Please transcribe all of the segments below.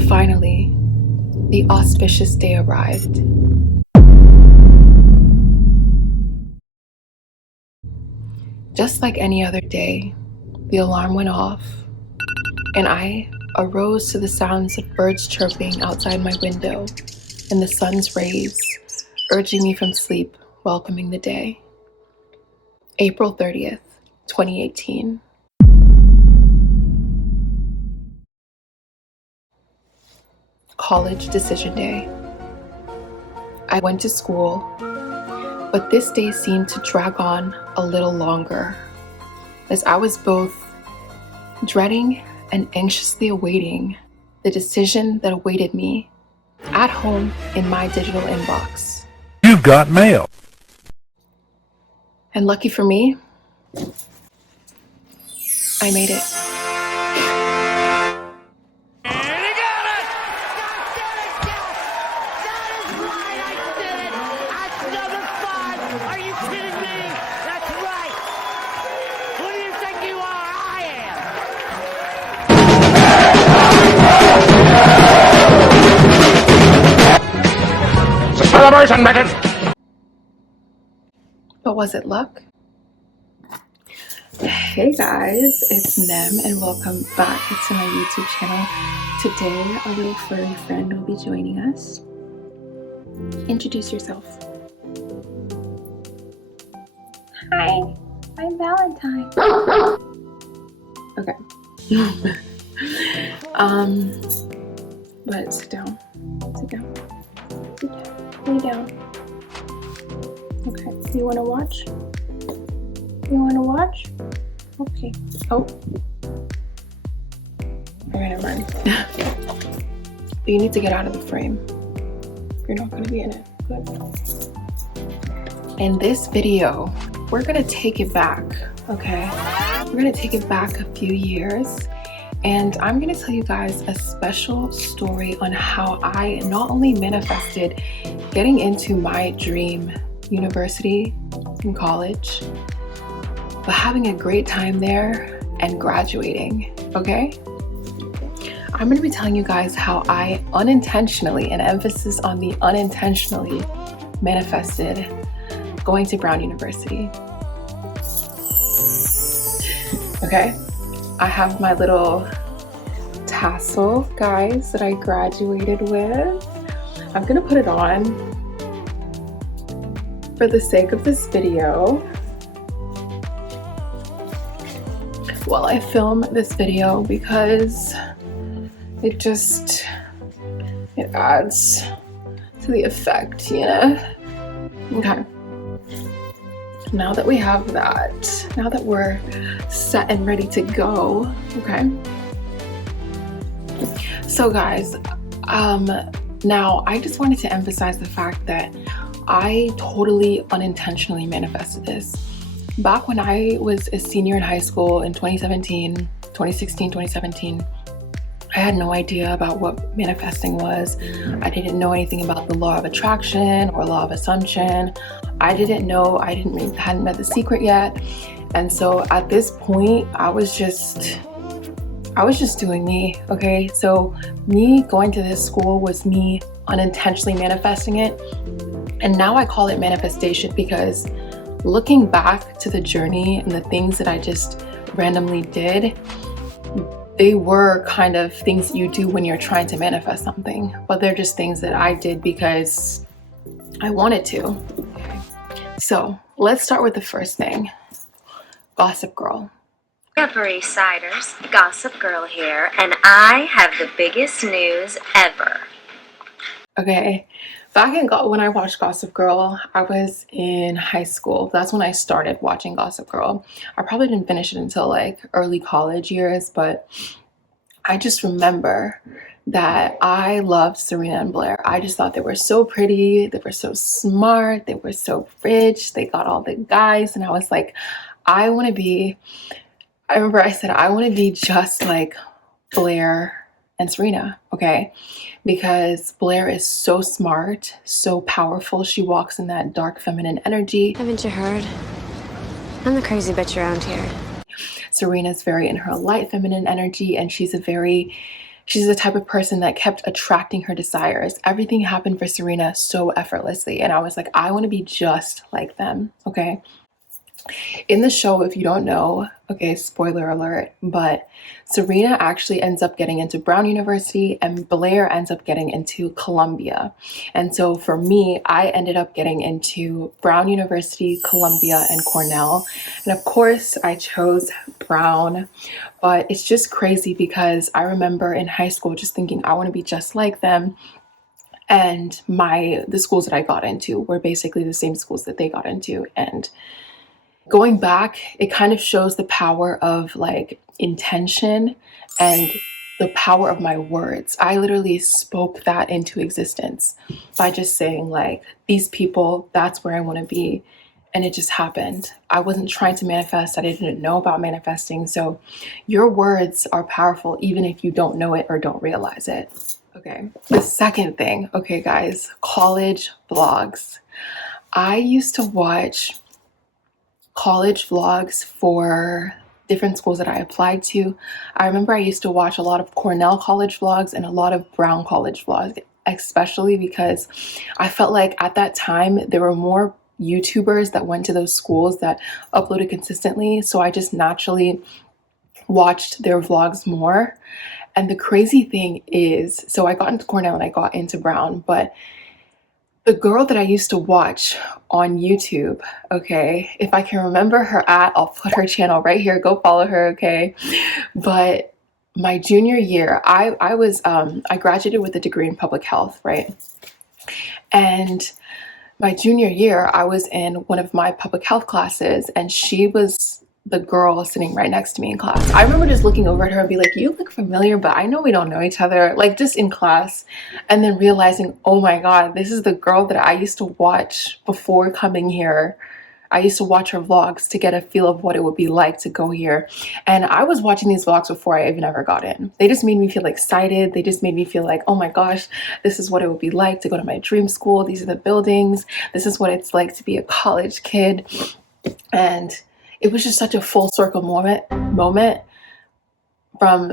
And finally, the auspicious day arrived. Just like any other day, the alarm went off, and I arose to the sounds of birds chirping outside my window and the sun's rays urging me from sleep, welcoming the day. April 30th, 2018. College decision day. I went to school, but this day seemed to drag on a little longer, as I was both dreading and anxiously awaiting the decision that awaited me at home in my digital inbox. You've got mail. And lucky for me, I made it. But was it luck? Hey guys, it's Nem and welcome back to my YouTube channel. Today, a little furry friend will be joining us. Introduce yourself. Hi, I'm Valentine. Okay. But sit down. Sit down. Sit down. Lay down. Okay. You wanna watch? You wanna watch? Okay. Oh. Alright, I'm running. But you need to get out of the frame. You're not gonna be in it. Good. In this video, we're gonna take it back, okay? We're gonna take it back a few years, and I'm gonna tell you guys a special story on how I not only manifested getting into my dream university in college, but having a great time there and graduating, okay? I'm gonna be telling you guys how I unintentionally, and emphasis on the unintentionally, manifested going to Brown University. Okay, I have my little tassel, guys, that I graduated with. I'm gonna put it on for the sake of this video while I film this video, because it adds to the effect, you know? Okay. Now that we have that, now that we're set and ready to go, okay? So guys, now I just wanted to emphasize the fact that I totally unintentionally manifested this. Back when I was a senior in high school in 2016, 2017, I had no idea about what manifesting was. I didn't know anything about the law of attraction or law of assumption. I didn't know, hadn't met The Secret yet. And so at this point, I was just doing me, okay? So me going to this school was me unintentionally manifesting it. And now I call it manifestation because looking back to the journey and the things that I just randomly did, they were kind of things that you do when you're trying to manifest something, but they're just things that I did because I wanted to. Okay. So let's start with the first thing. Gossip Girl. Upper East Siders, Gossip Girl here, and I have the biggest news ever. Okay, when I watched Gossip Girl, I was in high school. That's when I started watching Gossip Girl. I probably didn't finish it until like early college years, but I just remember that I loved Serena and Blair. I just thought they were so pretty, they were so smart, they were so rich, they got all the guys, and I was like, I remember I said, I want to be just like Blair and Serena, okay? Because Blair is so smart, so powerful. She walks in that dark feminine energy. Haven't you heard? I'm the crazy bitch around here. Serena's very in her light feminine energy, and she's She's the type of person that kept attracting her desires. Everything happened for Serena so effortlessly. And I was like, I want to be just like them. Okay. In the show, if you don't know, okay, spoiler alert, but Serena actually ends up getting into Brown University and Blair ends up getting into Columbia. And so for me, I ended up getting into Brown University, Columbia, and Cornell. And of course, I chose Brown, but it's just crazy because I remember in high school just thinking I want to be just like them. And the schools that I got into were basically the same schools that they got into. And going back, it kind of shows the power of like intention and the power of my words. I literally spoke that into existence by just saying like, these people, that's where I want to be. And it just happened. I wasn't trying to manifest. I didn't know about manifesting. So your words are powerful, even if you don't know it or don't realize it. Okay. The second thing, okay, guys, college vlogs. I used to watch college vlogs for different schools that I applied to. I remember I used to watch a lot of Cornell college vlogs and a lot of Brown college vlogs, especially because I felt like at that time there were more YouTubers that went to those schools that uploaded consistently. So I just naturally watched their vlogs more. And the crazy thing is, so I got into Cornell and I got into Brown, but the girl that I used to watch on YouTube, okay, if I can remember her I'll put her channel right here. Go follow her, okay? But my junior year, I graduated with a degree in public health, right? And my junior year, I was in one of my public health classes, and she was the girl sitting right next to me in class. I remember just looking over at her and be like, you look familiar, but I know we don't know each other, like just in class. And then realizing, oh my God, this is the girl that I used to watch before coming here. I used to watch her vlogs to get a feel of what it would be like to go here. And I was watching these vlogs before I even ever got in. They just made me feel excited. They just made me feel like, oh my gosh, this is what it would be like to go to my dream school. These are the buildings. This is what it's like to be a college kid. And it was just such a full circle moment from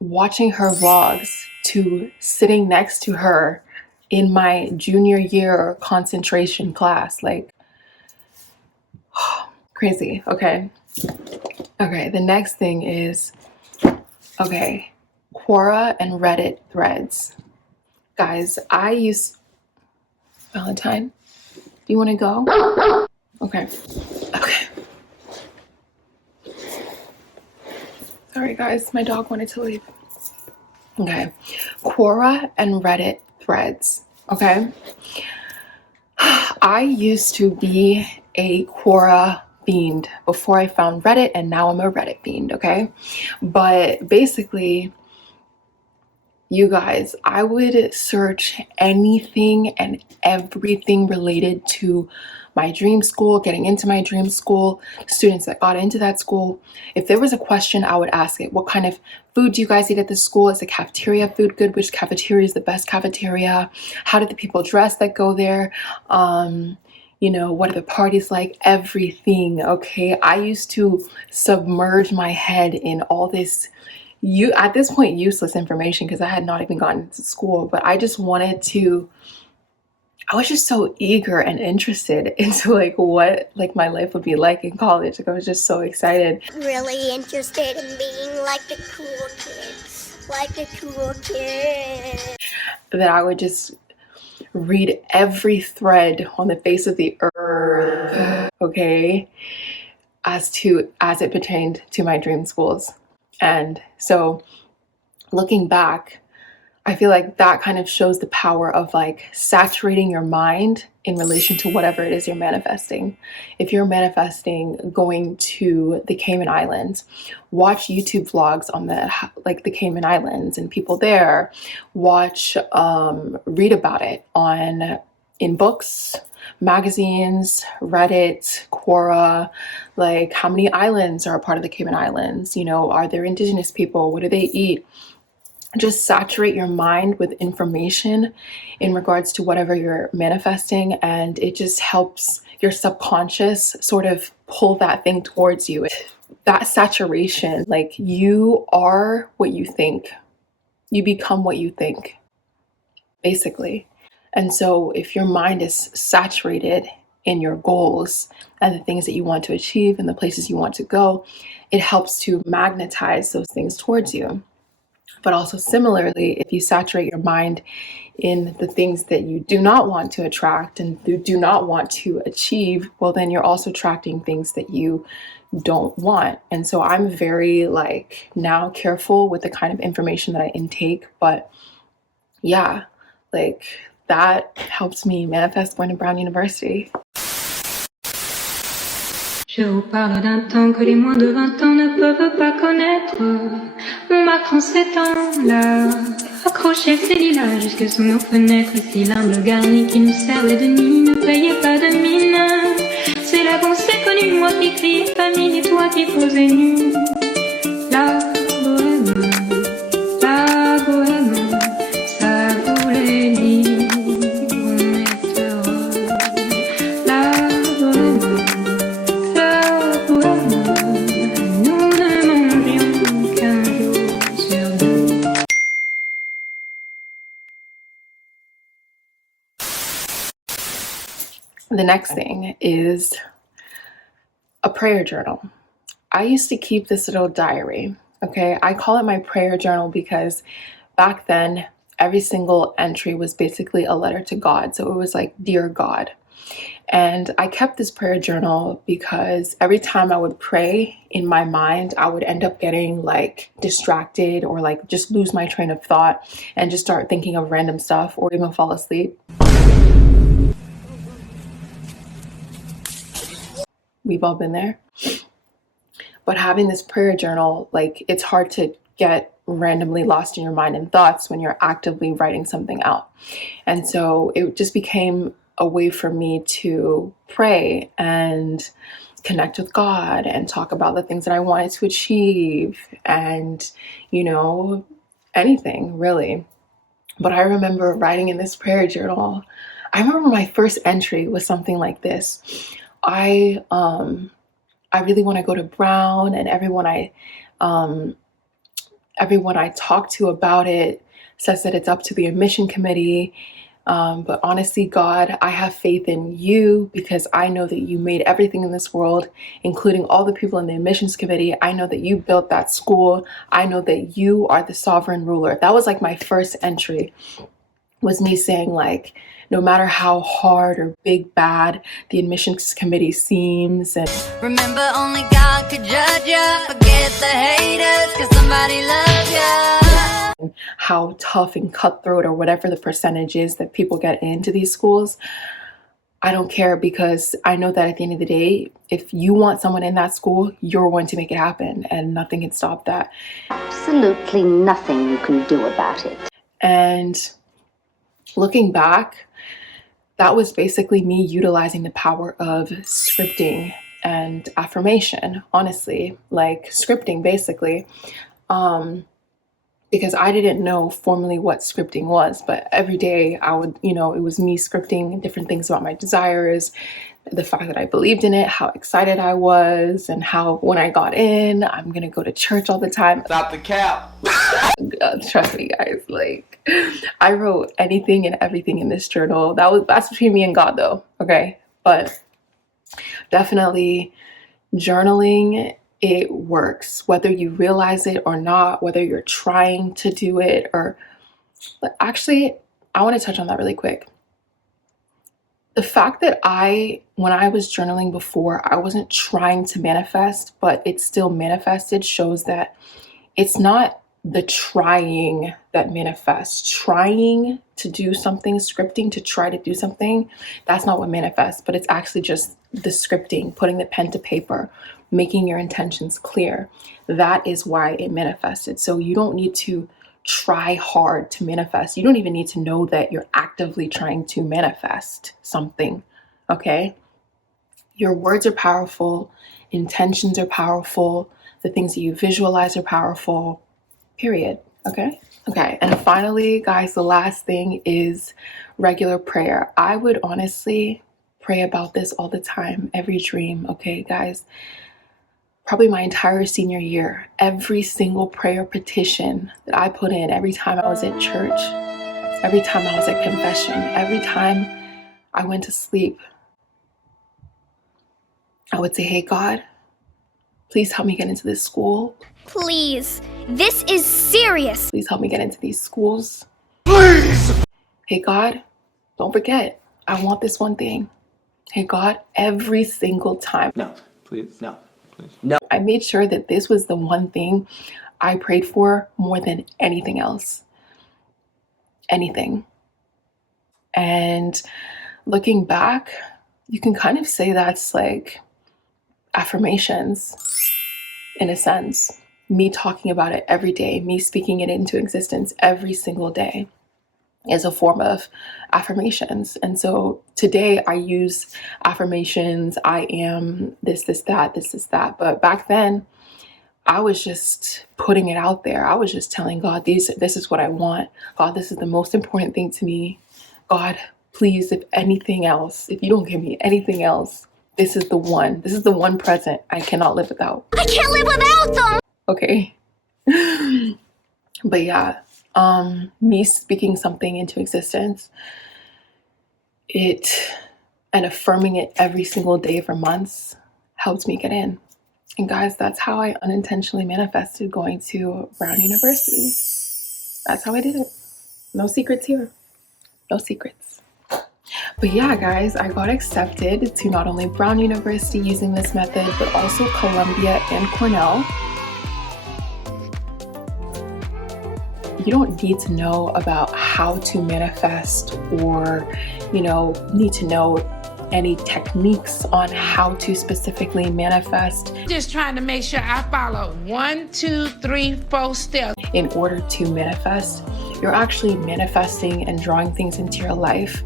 watching her vlogs to sitting next to her in my junior year concentration class. Like, crazy. Okay. The next thing is, okay, Quora and Reddit threads. Guys, I use Valentine. Do you want to go? Okay. Sorry, guys. My dog wanted to leave. Okay. Quora and Reddit threads. Okay. I used to be a Quora fiend before I found Reddit, and now I'm a Reddit fiend. Okay. But basically, you guys, I would search anything and everything related to my dream school, getting into my dream school, students that got into that school. If there was a question, I would ask it. What kind of food do you guys eat at the school? Is the cafeteria food good? Which cafeteria is the best cafeteria? How do the people dress that go there? What are the parties like? Everything, okay? I used to submerge my head in all this at this point useless information because I had not even gotten to school, but I just wanted to, I was just so eager and interested into like what like my life would be like in college. Like I was just so excited. Really interested in being like the cool kids. Like the cool kids. That I would just read every thread on the face of the earth, okay, as it pertained to my dream schools. And so looking back, I feel like that kind of shows the power of like saturating your mind in relation to whatever it is you're manifesting. If you're manifesting going to the Cayman Islands, watch YouTube vlogs on the Cayman Islands and people there. Read about it in books, magazines, Reddit, Quora, like how many islands are a part of the Cayman Islands? Are there indigenous people? What do they eat? Just saturate your mind with information in regards to whatever you're manifesting, and it just helps your subconscious sort of pull that thing towards you. That saturation, like you are what you think. You become what you think, basically. And so if your mind is saturated in your goals and the things that you want to achieve and the places you want to go, it helps to magnetize those things towards you. But also similarly, if you saturate your mind in the things that you do not want to attract and you do not want to achieve, well, then you're also attracting things that you don't want. And so I'm very like now careful with the kind of information that I intake. But yeah, like that helps me manifest going to Brown University. Je vous parle d'un temps que les moins de 20 ans ne peuvent pas connaître. On marque en ces temps-là, accrochait ses lilas jusque sous nos fenêtres. Si l'humble garni qui nous servait de nid ne payait pas de mine. C'est là qu'on s'est connus, moi qui criais famine et toi qui posais nu. La bohème, ça voulait dire on est heureux. La bohème. The next thing is a prayer journal. I used to keep this little diary, okay? I call it my prayer journal because back then, every single entry was basically a letter to God. So it was like, Dear God. And I kept this prayer journal because every time I would pray in my mind, I would end up getting like distracted or like just lose my train of thought and just start thinking of random stuff or even fall asleep. We've all been there. But having this prayer journal, like it's hard to get randomly lost in your mind and thoughts when you're actively writing something out. And so it just became a way for me to pray and connect with God and talk about the things that I wanted to achieve and, you know, anything really. But I remember writing in this prayer journal. I remember my first entry was something like this. I really want to go to Brown, and everyone I talk to about it says that it's up to the admission committee. But honestly, God, I have faith in you because I know that you made everything in this world, including all the people in the admissions committee. I know that you built that school. I know that you are the sovereign ruler. That was like my first entry, was me saying like, no matter how hard or big bad the admissions committee seems, and remember only God could judge ya. Forget the haters, cause somebody loves ya. how tough and cutthroat or whatever the percentage is that people get into these schools, I don't care, because I know that at the end of the day, if you want someone in that school, you're going to make it happen and nothing can stop that. Absolutely nothing you can do about it. And looking back, that was basically me utilizing the power of scripting and affirmation, honestly, like scripting basically, because I didn't know formally what scripting was, but every day I would, it was me scripting different things about my desires, the fact that I believed in it, how excited I was, and how when I got in, I'm gonna go to church all the time. Stop the cap. Trust me, guys, like I wrote anything and everything in this journal. That's between me and God though, okay? But definitely journaling, it works, whether you realize it or not, whether you're trying to do it or... But actually, I want to touch on that really quick. The fact that when I was journaling before, I wasn't trying to manifest, but it still manifested, shows that it's not the trying that manifests. Trying to do something, scripting to try to do something, that's not what manifests, but it's actually just the scripting, putting the pen to paper, making your intentions clear. That is why it manifested. So you don't need to try hard to manifest. You don't even need to know that you're actively trying to manifest something, okay? Your words are powerful, intentions are powerful, the things that you visualize are powerful, period, okay? Okay, and finally, guys, the last thing is regular prayer. I would honestly pray about this all the time, every dream, okay, guys? probably my entire senior year, every single prayer petition that I put in, every time I was at church, every time I was at confession, every time I went to sleep, I would say, hey God, please help me get into this school. Please, this is serious. Please help me get into these schools. Please! Hey God, don't forget, I want this one thing. Hey God, every single time. No, please, no, please. No. I made sure that this was the one thing I prayed for more than anything else. Anything. And looking back, you can kind of say that's like affirmations in a sense. Me talking about it every day, me speaking it into existence every single day is a form of affirmations. And so today I use affirmations. I am this, that. But back then I was just putting it out there. I was just telling God, this is what I want. God, this is the most important thing to me. God, please, if anything else, if you don't give me anything else, this is the one present I cannot live without. I can't live without them. Okay. But yeah, me speaking something into existence, and affirming it every single day for months helped me get in. And guys, that's how I unintentionally manifested going to Brown University. That's how I did it. No secrets here. No secrets. But yeah, guys, I got accepted to not only Brown University using this method, but also Columbia and Cornell. You don't need to know about how to manifest or, need to know any techniques on how to specifically manifest. Just trying to make sure I follow 1, 2, 3, 4 steps. In order to manifest, you're actually manifesting and drawing things into your life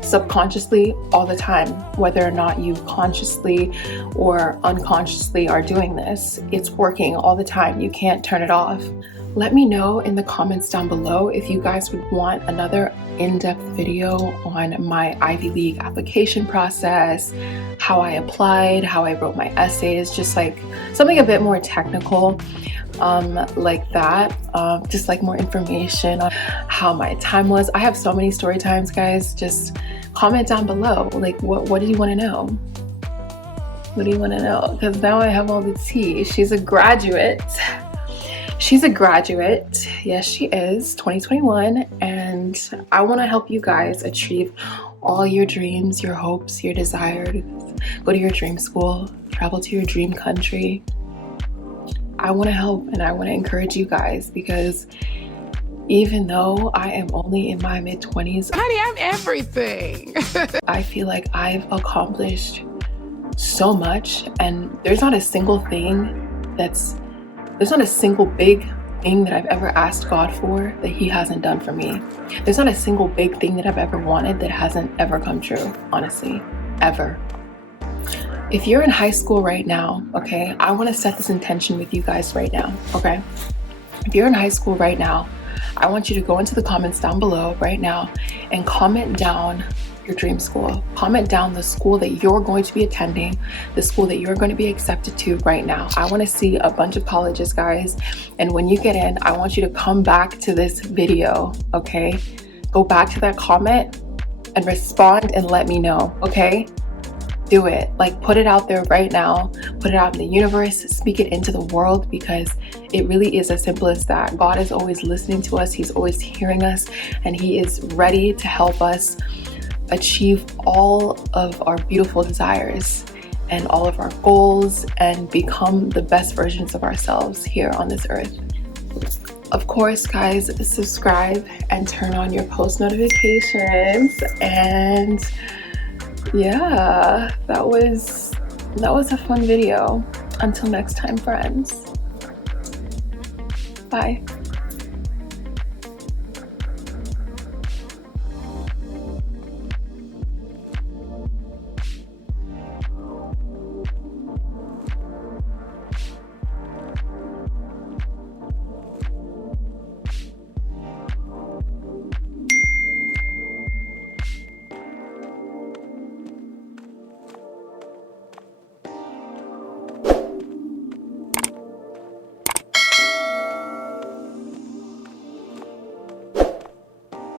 subconsciously all the time. Whether or not you consciously or unconsciously are doing this, it's working all the time. You can't turn it off. Let me know in the comments down below if you guys would want another in-depth video on my Ivy League application process, how I applied, how I wrote my essays, just like something a bit more technical like that, just like more information on how my time was. I have so many story times, guys. Just comment down below, like what do you want to know? What do you want to know? Because now I have all the tea. She's a graduate. She's a graduate. Yes, she is, 2021. And I want to help you guys achieve all your dreams, your hopes, your desires. Go to your dream school, travel to your dream country. I want to help and I want to encourage you guys, because even though I am only in my mid-20s, Honey, I'm everything. I feel like I've accomplished so much, and there's not a single big thing that I've ever asked God for that He hasn't done for me. There's not a single big thing that I've ever wanted that hasn't ever come true, honestly, ever. If you're in high school right now, okay, I want to set this intention with you guys right now, okay? If you're in high school right now, I want you to go into the comments down below right now and comment down your dream school. Comment down the school that you're going to be attending, the school that you're going to be accepted to right now. I want to see a bunch of colleges, guys. And when you get in, I want you to come back to this video, okay? Go back to that comment and respond and let me know, okay? Do it. Like, put it out there right now. Put it out in the universe. Speak it into the world, because it really is as simple as that. God is always listening to us. He's always hearing us, and He is ready to help us achieve all of our beautiful desires and all of our goals and become the best versions of ourselves here on this earth. Of course, guys, subscribe and turn on your post notifications. And yeah, that was a fun video. Until next time, friends. Bye.